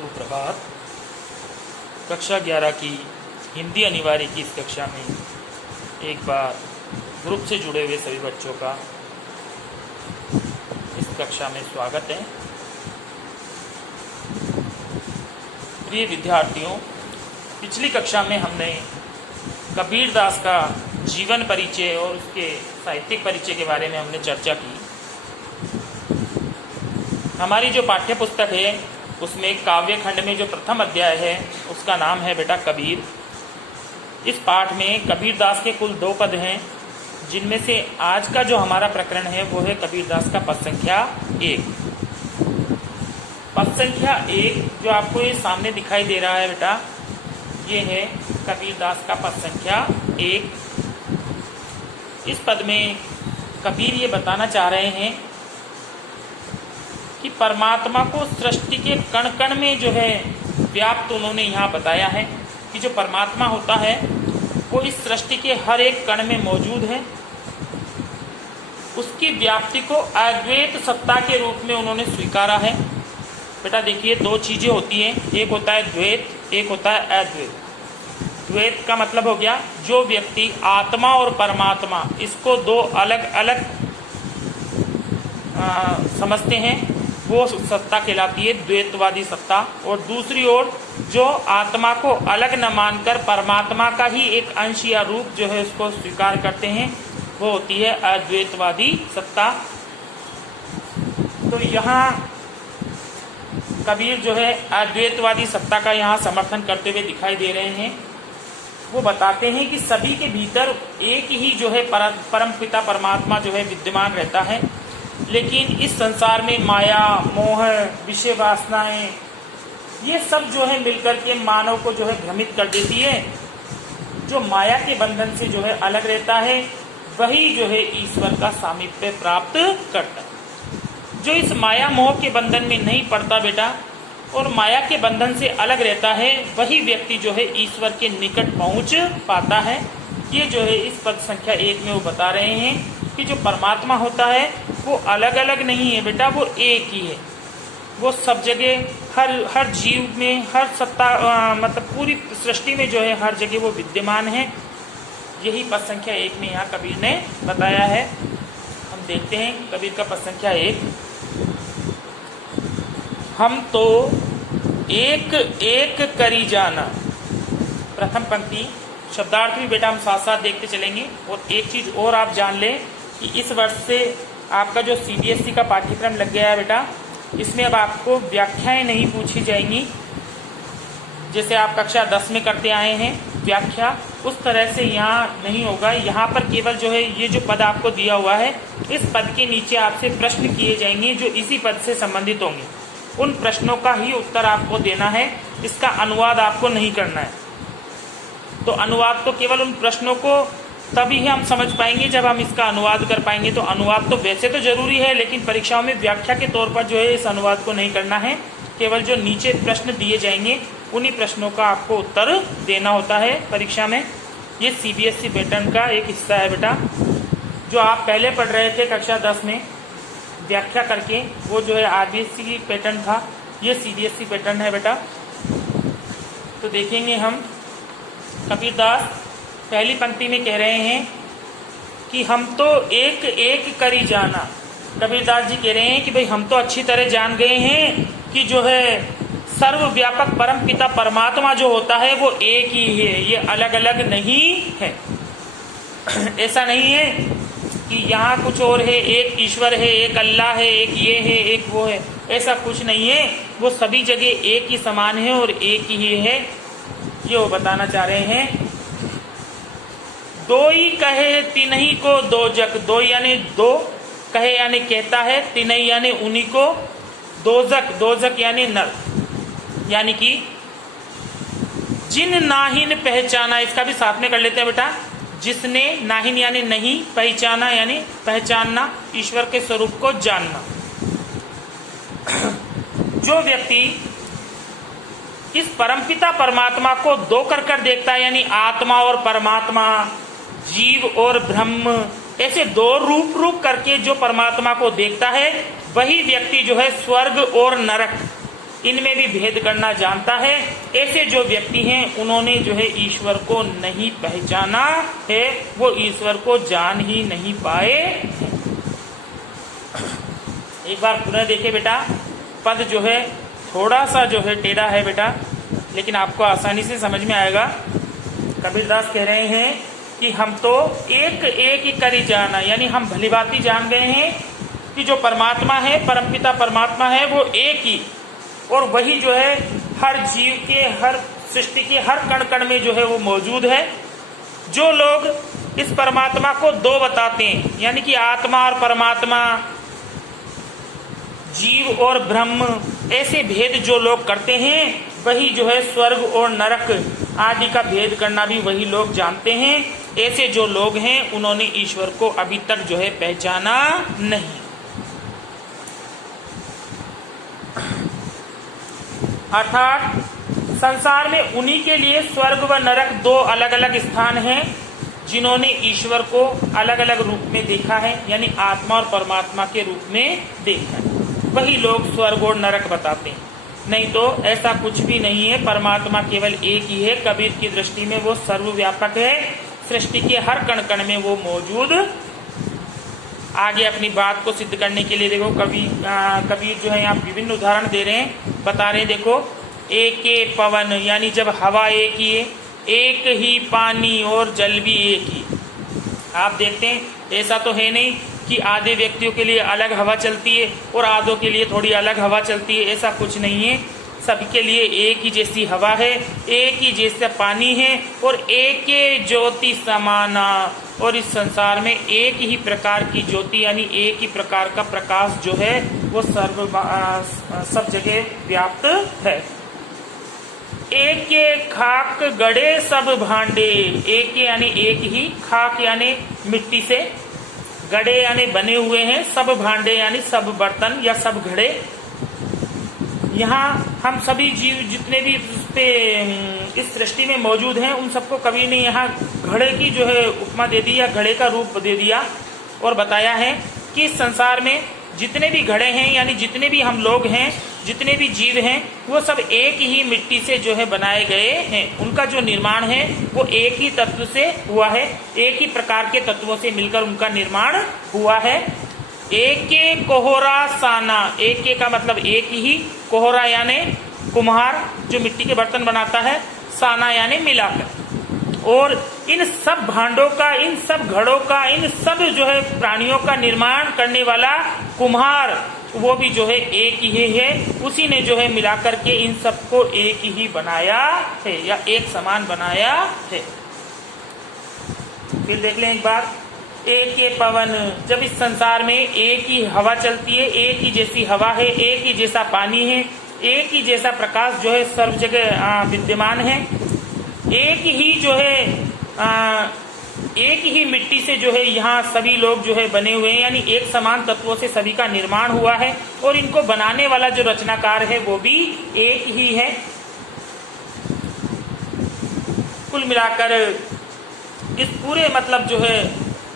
सुप्रभात। कक्षा 11 की हिंदी अनिवार्य की इस कक्षा में एक बार ग्रुप से जुड़े हुए सभी बच्चों का इस कक्षा में स्वागत है। प्रिय विद्यार्थियों, पिछली कक्षा में हमने कबीर दास का जीवन परिचय और उसके साहित्यिक परिचय के बारे में हमने चर्चा की। हमारी जो पाठ्य पुस्तक है उसमें काव्य खंड में जो प्रथम अध्याय है उसका नाम है बेटा कबीर। इस पाठ में कबीर दास के कुल 2 पद हैं, जिनमें से आज का जो हमारा प्रकरण है वो है कबीर दास का पद संख्या 1। पद संख्या 1 जो आपको ये सामने दिखाई दे रहा है बेटा, ये है कबीर दास का पद संख्या 1। इस पद में कबीर ये बताना चाह रहे हैं कि परमात्मा को सृष्टि के कण कण में जो है व्याप्त उन्होंने यहाँ बताया है कि जो परमात्मा होता है वो इस सृष्टि के हर एक कण में मौजूद है। उसकी व्याप्ति को अद्वैत सत्ता के रूप में उन्होंने स्वीकारा है। बेटा देखिए, 2 चीजें होती हैं, एक होता है द्वैत, एक होता है अद्वैत। द्वैत का मतलब हो गया जो व्यक्ति आत्मा और परमात्मा इसको 2 अलग अलग समझते हैं वो सत्ता कहलाती है द्वैतवादी सत्ता। और दूसरी ओर जो आत्मा को अलग न मानकर परमात्मा का ही एक अंश या रूप जो है उसको स्वीकार करते हैं वो होती है अद्वैतवादी सत्ता। तो यहाँ कबीर जो है अद्वैतवादी सत्ता का यहाँ समर्थन करते हुए दिखाई दे रहे हैं। वो बताते हैं कि सभी के भीतर एक ही जो है परम पिता परमात्मा जो है विद्यमान रहता है, लेकिन इस संसार में माया, मोह, विषय वासनाएं ये सब जो है मिलकर के मानव को जो है भ्रमित कर देती है। जो माया के बंधन से जो है अलग रहता है वही जो है ईश्वर का सामीप्य प्राप्त करता है। जो इस माया मोह के बंधन में नहीं पड़ता बेटा और माया के बंधन से अलग रहता है वही व्यक्ति जो है ईश्वर के निकट पहुंच पाता है। ये जो है इस पद संख्या 1 में वो बता रहे हैं कि जो परमात्मा होता है वो अलग अलग नहीं है बेटा, वो एक ही है। वो सब जगह हर जीव में, हर सत्ता मतलब पूरी सृष्टि में जो है हर जगह वो विद्यमान है। यही पद संख्या 1 में यहाँ कबीर ने बताया है। हम देखते हैं कबीर का पद संख्या 1। हम तो एक एक करी जाना। प्रथम पंक्ति शब्दार्थ भी बेटा हम साथ साथ देखते चलेंगे। और एक चीज और आप जान लें कि इस वर्ष से आपका जो CBSE का पाठ्यक्रम लग गया है बेटा, इसमें अब आपको व्याख्याएं नहीं पूछी जाएंगी जैसे आप कक्षा 10 में करते आए हैं। व्याख्या उस तरह से यहाँ नहीं होगा। यहाँ पर केवल जो है ये जो पद आपको दिया हुआ है इस पद के नीचे आपसे प्रश्न किए जाएंगे जो इसी पद से संबंधित होंगे। उन प्रश्नों का ही उत्तर आपको देना है, इसका अनुवाद आपको नहीं करना है। तो अनुवाद तो केवल उन प्रश्नों को तभी ही हम समझ पाएंगे जब हम इसका अनुवाद कर पाएंगे। तो अनुवाद तो वैसे तो जरूरी है, लेकिन परीक्षाओं में व्याख्या के तौर पर जो है इस अनुवाद को नहीं करना है। केवल जो नीचे प्रश्न दिए जाएंगे उन्हीं प्रश्नों का आपको उत्तर देना होता है परीक्षा में। ये CBSE पैटर्न का एक हिस्सा है बेटा। जो आप पहले पढ़ रहे थे कक्षा 10 में व्याख्या करके, वो जो है RBSE पैटर्न था, ये CBSE पैटर्न है बेटा। तो देखेंगे हम कबीर दास पहली पंक्ति में कह रहे हैं कि हम तो एक एक करी जाना। कबीरदास जी कह रहे हैं कि भाई हम तो अच्छी तरह जान गए हैं कि जो है सर्वव्यापक परम पिता परमात्मा जो होता है वो एक ही है, ये अलग अलग नहीं है। ऐसा नहीं है कि यहाँ कुछ और है, एक ईश्वर है, एक अल्लाह है, एक ये है, एक वो है, ऐसा कुछ नहीं है। वो सभी जगह एक ही समान है और एक ही है, ये वो बताना चाह रहे हैं। दो ही कहे तिन्ही को दो जग। दो यानी 2, कहे यानी कहता है, तिन्ही यानी उन्हीं को, दोजक, दोजक यानी नर, यानी कि जिन नाहिन पहचाना। इसका भी साथ में कर लेते हैं बेटा। जिसने, नाहिन यानी नहीं, पहचाना यानी पहचानना, ईश्वर के स्वरूप को जानना। जो व्यक्ति इस परमपिता परमात्मा को 2 कर देखता है, यानी आत्मा और परमात्मा, जीव और ब्रह्म, ऐसे 2 रूप करके जो परमात्मा को देखता है वही व्यक्ति जो है स्वर्ग और नरक इनमें भी भेद करना जानता है। ऐसे जो व्यक्ति हैं उन्होंने जो है ईश्वर को नहीं पहचाना है, वो ईश्वर को जान ही नहीं पाए। एक बार पुनः देखे बेटा, पद जो है थोड़ा सा जो है टेढ़ा है बेटा, लेकिन आपको आसानी से समझ में आएगा। कबीरदास कह रहे हैं कि हम तो एक एक ही करी जाना, यानी हम भलीभांति जान गए हैं कि जो परमात्मा है, परमपिता परमात्मा है, वो एक ही, और वही जो है हर जीव के, हर सृष्टि के हर कण कण में जो है वो मौजूद है। जो लोग इस परमात्मा को दो बताते हैं, यानी कि आत्मा और परमात्मा, जीव और ब्रह्म, ऐसे भेद जो लोग करते हैं, वही जो है स्वर्ग और नरक आदि का भेद करना भी वही लोग जानते हैं। ऐसे जो लोग हैं उन्होंने ईश्वर को अभी तक जो है पहचाना नहीं। अर्थात संसार में उन्हीं के लिए स्वर्ग व नरक दो अलग अलग स्थान हैं, जिन्होंने ईश्वर को अलग अलग रूप में देखा है, यानी आत्मा और परमात्मा के रूप में देखा है, वही लोग स्वर्ग और नरक बताते हैं। नहीं तो ऐसा कुछ भी नहीं है, परमात्मा केवल एक ही है। कबीर की दृष्टि में वो सर्वव्यापक है, सृष्टि के हर कण कण में वो मौजूद। आगे अपनी बात को सिद्ध करने के लिए देखो कबीर जो है यहाँ विभिन्न उदाहरण दे रहे हैं, बता रहे हैं। देखो, एक पवन, यानी जब हवा एक ही है, एक ही पानी और जल भी एक ही। आप देखते हैं ऐसा तो है नहीं कि आधे व्यक्तियों के लिए अलग हवा चलती है और आधों के लिए थोड़ी अलग हवा चलती है, ऐसा कुछ नहीं है। सबके लिए एक ही जैसी हवा है, एक ही जैसा पानी है, और एक ही ज्योति समाना। और इस संसार में एक ही प्रकार की ज्योति, यानी एक ही प्रकार का प्रकाश जो है वो सब जगह व्याप्त है। एक खाक गड़े सब भांडे, एक यानी एक ही, खाक यानी मिट्टी से, गड़े यानी बने हुए हैं, सब भांडे यानी सब बर्तन या सब घड़े। यहाँ हम सभी जीव जितने भी इस सृष्टि में मौजूद हैं, उन सबको कवि ने यहाँ घड़े की जो है उपमा दे दी, या घड़े का रूप दे दिया, और बताया है कि इस संसार में जितने भी घड़े हैं, यानी जितने भी हम लोग हैं, जितने भी जीव हैं, वो सब एक ही मिट्टी से जो है बनाए गए हैं। उनका जो निर्माण है वो एक ही तत्व से हुआ है, एक ही प्रकार के तत्वों से मिलकर उनका निर्माण हुआ है। एक कोहरा साना, एक का मतलब एक ही, कोहरा यानी कुम्हार जो मिट्टी के बर्तन बनाता है, साना यानी मिलाकर। और इन सब भांडों का, इन सब घड़ों का, इन सब जो है प्राणियों का निर्माण करने वाला कुम्हार, वो भी जो है एक ही है। उसी ने जो है मिलाकर के इन सबको एक ही बनाया है, या एक समान बनाया है। फिर देख लें एक बार, एक पवन, जब इस संसार में एक ही हवा चलती है, एक ही जैसी हवा है, एक ही जैसा पानी है, एक ही जैसा प्रकाश जो है सर्व जगह विद्यमान है, एक ही जो है एक ही मिट्टी से जो है यहाँ सभी लोग जो है बने हुए हैं, यानी एक समान तत्वों से सभी का निर्माण हुआ है, और इनको बनाने वाला जो रचनाकार है वो भी एक ही है। कुल मिलाकर इस पूरे मतलब जो है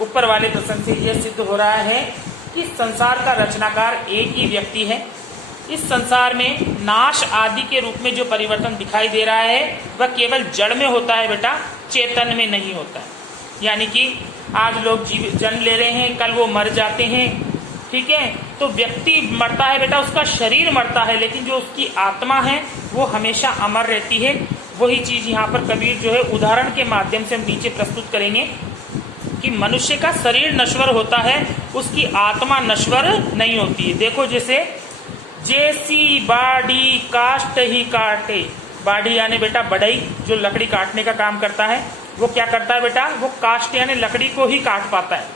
ऊपर वाले प्रसंग से यह सिद्ध हो रहा है कि संसार का रचनाकार एक ही व्यक्ति है। इस संसार में नाश आदि के रूप में जो परिवर्तन दिखाई दे रहा है वह केवल जड़ में होता है बेटा, चेतन में नहीं होता है। यानी कि आज लोग जन्म ले रहे हैं, कल वो मर जाते हैं, ठीक है। तो व्यक्ति मरता है बेटा, उसका शरीर मरता है, लेकिन जो उसकी आत्मा है वो हमेशा अमर रहती है। वही चीज यहाँ पर कबीर जो है उदाहरण के माध्यम से हम नीचे प्रस्तुत करेंगे कि मनुष्य का शरीर नश्वर होता है, उसकी आत्मा नश्वर नहीं होती है। देखो जैसी बाड़ी काष्ट ही काटे, बाड़ी यानी बेटा बढ़ई, जो लकड़ी काटने का काम करता है, वो क्या करता है बेटा, वो काष्ट यानी लकड़ी को ही काट पाता है।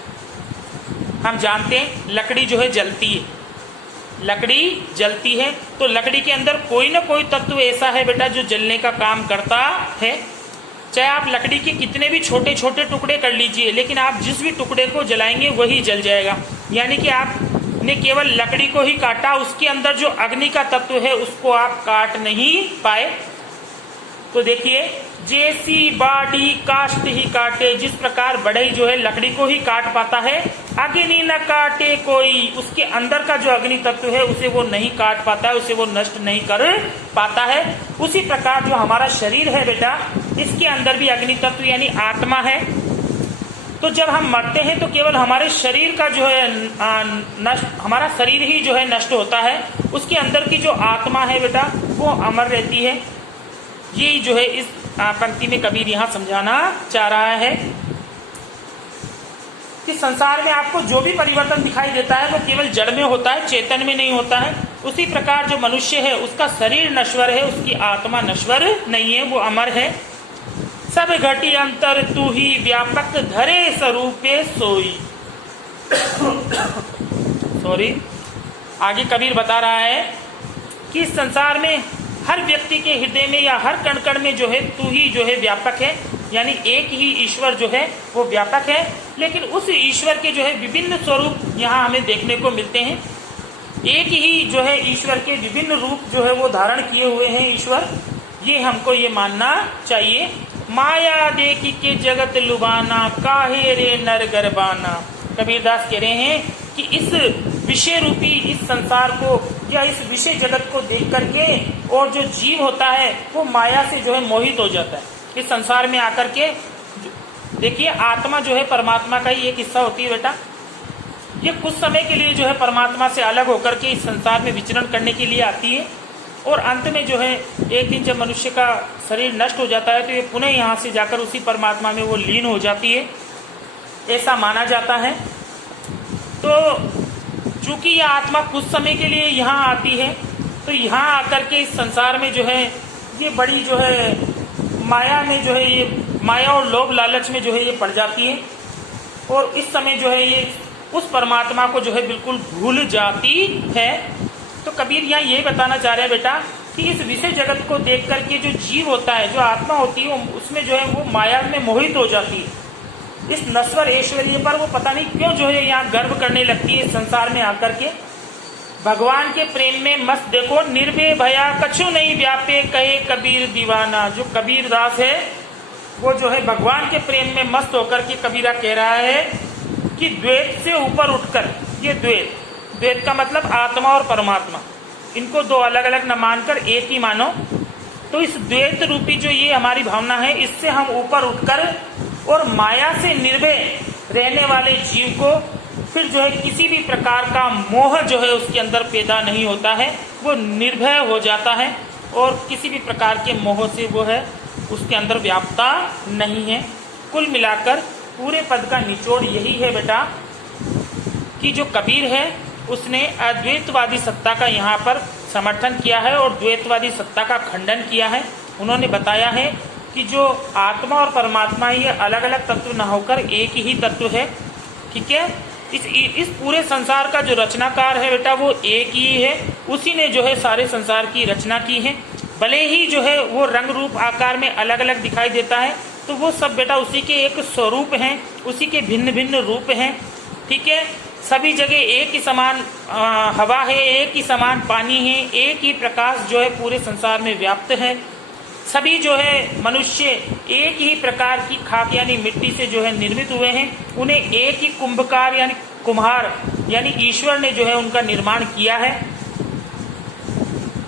हम जानते हैं लकड़ी जो है जलती है, लकड़ी जलती है, तो लकड़ी के अंदर कोई ना कोई तत्व ऐसा है बेटा जो जलने का काम करता है। चाहे आप लकड़ी के कितने भी छोटे छोटे टुकड़े कर लीजिए, लेकिन आप जिस भी टुकड़े को जलाएंगे वही जल जाएगा। यानी कि आपने केवल लकड़ी को ही काटा, उसके अंदर जो अग्नि का तत्व है उसको आप काट नहीं पाए। तो देखिए जैसी बाड़ी काष्ट ही काटे, जिस प्रकार बढ़ई जो है लकड़ी को ही काट पाता है, अग्नि न काटे कोई, उसके अंदर का जो अग्नि तत्व है उसे वो नहीं काट पाता है, उसे वो नष्ट नहीं कर पाता है। उसी प्रकार जो हमारा शरीर है बेटा, इसके अंदर भी अग्नि तत्व यानी आत्मा है। तो जब हम मरते हैं तो केवल हमारे शरीर का जो है नष्ट, हमारा शरीर ही जो है नष्ट होता है, उसके अंदर की जो आत्मा है बेटा वो अमर रहती है। यही जो है इस पंक्ति में कबीर यहाँ समझाना चाह रहा है कि संसार में आपको जो भी परिवर्तन दिखाई देता है वो केवल जड़ में होता है, चेतन में नहीं होता है। उसी प्रकार जो मनुष्य है उसका शरीर नश्वर है, उसकी आत्मा नश्वर नहीं है, वो अमर है। सब घटी अंतर तू ही व्यापक धरे स्वरूपे सोई। सॉरी, आगे कबीर बता रहा है कि संसार में हर व्यक्ति के हृदय में या हर कण कण में जो है तू ही जो है व्यापक है, यानी एक ही ईश्वर जो है वो व्यापक है। लेकिन उस ईश्वर के जो है विभिन्न स्वरूप यहाँ हमें देखने को मिलते हैं। एक ही जो है ईश्वर के विभिन्न रूप जो है वो धारण किए हुए हैं ईश्वर, ये हमको ये मानना चाहिए। माया देखी के जगत लुभाना, काहे रे नर गरबाना। कबीरदास कह रहे हैं कि इस विषय रूपी इस संसार को या इस विषय जगत को देख करके और जो जीव होता है वो माया से जो है मोहित हो जाता है। इस संसार में आकर के देखिए, आत्मा जो है परमात्मा का ही एक हिस्सा होती है बेटा। ये कुछ समय के लिए जो है परमात्मा से अलग होकर के इस संसार में विचरण करने के लिए आती है, और अंत में जो है एक दिन जब मनुष्य का शरीर नष्ट हो जाता है तो ये पुनः यहाँ से जाकर उसी परमात्मा में वो लीन हो जाती है, ऐसा माना जाता है। तो चूंकि यह आत्मा कुछ समय के लिए यहाँ आती है, तो यहाँ आकर के इस संसार में जो है ये बड़ी जो है माया में जो है ये माया और लोभ लालच में जो है ये पड़ जाती है, और इस समय जो है ये उस परमात्मा को जो है बिल्कुल भूल जाती है। तो कबीर यहाँ ये बताना चाह रहे हैं बेटा कि इस विषय जगत को देख करके जो जीव होता है, जो आत्मा होती है, उसमें जो है वो माया में मोहित हो जाती है। इस नश्वर ऐश्वर्य पर वो पता नहीं क्यों जो है यहाँ गर्व करने लगती है संसार में आकर के। भगवान के प्रेम में मस्त देखो, निर्भय भया कछु नहीं व्यापे, कहे कबीर दीवाना। जो कबीर दास है वो जो है भगवान के प्रेम में मस्त होकर के कबीरा कह रहा है कि द्वैत से ऊपर उठकर, ये द्वैत का मतलब आत्मा और परमात्मा, इनको दो अलग अलग न मानकर एक ही मानो। तो इस द्वैत रूपी जो ये हमारी भावना है, इससे हम ऊपर उठकर और माया से निर्भय रहने वाले जीव को फिर जो है किसी भी प्रकार का मोह जो है उसके अंदर पैदा नहीं होता है, वो निर्भय हो जाता है और किसी भी प्रकार के मोह से वो है उसके अंदर व्यापता नहीं है। कुल मिलाकर पूरे पद का निचोड़ यही है बेटा कि जो कबीर है उसने अद्वैतवादी सत्ता का यहाँ पर समर्थन किया है और द्वैतवादी सत्ता का खंडन किया है। उन्होंने बताया है कि जो आत्मा और परमात्मा ये अलग अलग तत्व न होकर एक ही तत्व है। ठीक है, इस पूरे संसार का जो रचनाकार है बेटा वो एक ही है, उसी ने जो है सारे संसार की रचना की है। भले ही जो है वो रंग रूप आकार में अलग अलग दिखाई देता है, तो वो सब बेटा उसी के एक स्वरूप हैं, उसी के भिन्न भिन्न रूप हैं। ठीक है, सभी जगह एक ही समान हवा है, एक ही समान पानी है, एक ही प्रकाश जो है पूरे संसार में व्याप्त है। सभी जो है मनुष्य एक ही प्रकार की खाक यानी मिट्टी से जो है निर्मित हुए हैं। उन्हें एक ही कुंभकार यानी कुम्हार यानी ईश्वर ने जो है उनका निर्माण किया है।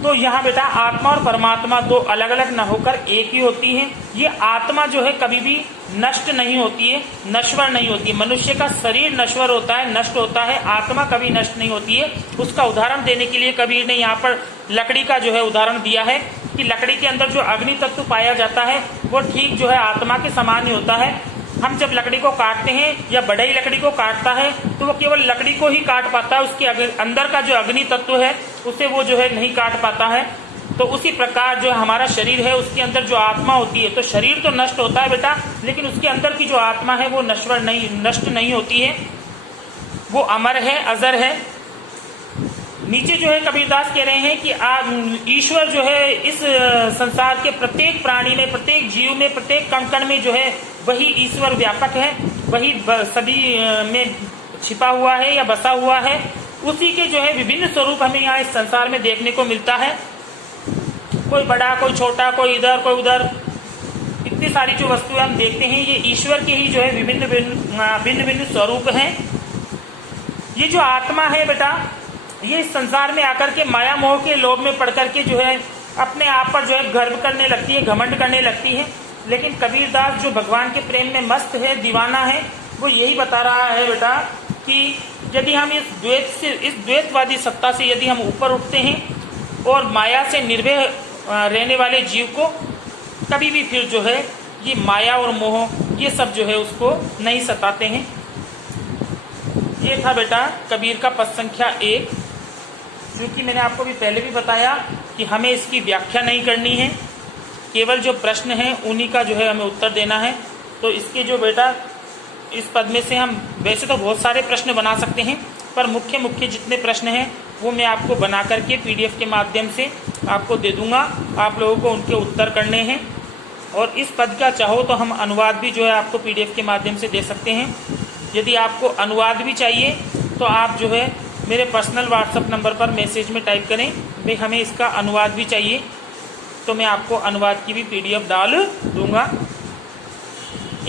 तो यहाँ बेटा आत्मा और परमात्मा दो अलग अलग न होकर एक ही होती है। ये आत्मा जो है कभी भी नष्ट नहीं होती है, नश्वर नहीं होती है। मनुष्य का शरीर नश्वर होता है, नष्ट होता है, आत्मा कभी नष्ट नहीं होती है। उसका उदाहरण देने के लिए कबीर ने यहाँ पर लकड़ी का जो है उदाहरण दिया है कि लकड़ी के अंदर जो अग्नि तत्व पाया जाता है वो ठीक जो है आत्मा के समान ही होता है। हम जब लकड़ी को काटते हैं या बढ़ई लकड़ी को काटता है तो वो केवल लकड़ी को ही काट पाता है, उसके अंदर का जो अग्नि तत्व है उसे वो जो है नहीं काट पाता है। तो उसी प्रकार जो हमारा शरीर है उसके अंदर जो आत्मा होती है, तो शरीर तो नष्ट होता है बेटा, लेकिन उसके अंदर की जो आत्मा है वो नश्वर नहीं, नष्ट नहीं होती है, वो अमर है, अजर है। नीचे जो है कबीरदास कह रहे हैं कि ईश्वर जो है इस संसार के प्रत्येक प्राणी में, प्रत्येक जीव में, प्रत्येक कण कण में जो है वही ईश्वर व्यापक है, वही सभी में छिपा हुआ है या बसा हुआ है। उसी के जो है विभिन्न स्वरूप हमें यहाँ इस संसार में देखने को मिलता है। कोई बड़ा, कोई छोटा, कोई इधर, कोई उधर, इतनी सारी जो वस्तुएं हम देखते हैं ये ईश्वर के ही जो है विभिन्न भिन्न स्वरूप हैं। ये जो आत्मा है बेटा, ये इस संसार में आकर के माया मोह के लोभ में पड़ करके जो है अपने आप पर जो है गर्व करने लगती है, घमंड करने लगती है। लेकिन कबीरदास जो भगवान के प्रेम में मस्त है, दीवाना है, वो यही बता रहा है बेटा कि यदि हम इस द्वैतवादी सत्ता से यदि हम ऊपर उठते हैं और माया से निर्भय रहने वाले जीव को कभी भी फिर जो है ये माया और मोह ये सब जो है उसको नहीं सताते हैं। ये था बेटा कबीर का पद संख्या 1। क्योंकि मैंने आपको भी पहले भी बताया कि हमें इसकी व्याख्या नहीं करनी है, केवल जो प्रश्न हैं उन्हीं का जो है हमें उत्तर देना है। तो इसके जो बेटा इस पद में से हम वैसे तो बहुत सारे प्रश्न बना सकते हैं, पर मुख्य मुख्य जितने प्रश्न हैं वो मैं आपको बना करके PDF के माध्यम से आपको दे दूंगा। आप लोगों को उनके उत्तर करने हैं। और इस पद का चाहो तो हम अनुवाद भी जो है आपको PDF के माध्यम से दे सकते हैं। यदि आपको अनुवाद भी चाहिए तो आप जो है मेरे पर्सनल WhatsApp नंबर पर मैसेज में टाइप करें, भाई हमें इसका अनुवाद भी चाहिए, तो मैं आपको अनुवाद की भी PDF डाल दूंगा।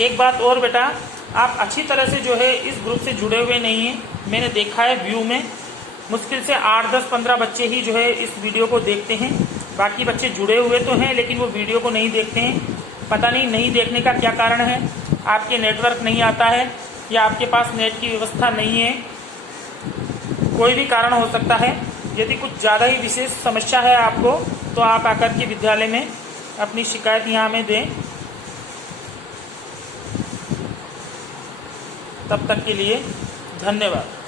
एक बात और बेटा, आप अच्छी तरह से जो है इस ग्रुप से जुड़े हुए नहीं हैं। मैंने देखा है व्यू में मुश्किल से 8, 10, 15 बच्चे ही जो है इस वीडियो को देखते हैं। बाकी बच्चे जुड़े हुए तो हैं लेकिन वो वीडियो को नहीं देखते हैं। पता नहीं देखने का क्या कारण है। आपके नेटवर्क नहीं आता है या आपके पास नेट की व्यवस्था नहीं है, कोई भी कारण हो सकता है। यदि कुछ ज़्यादा ही विशेष समस्या है आपको तो आप आकर के विद्यालय में अपनी शिकायत यहाँ में दें। तब तक के लिए धन्यवाद।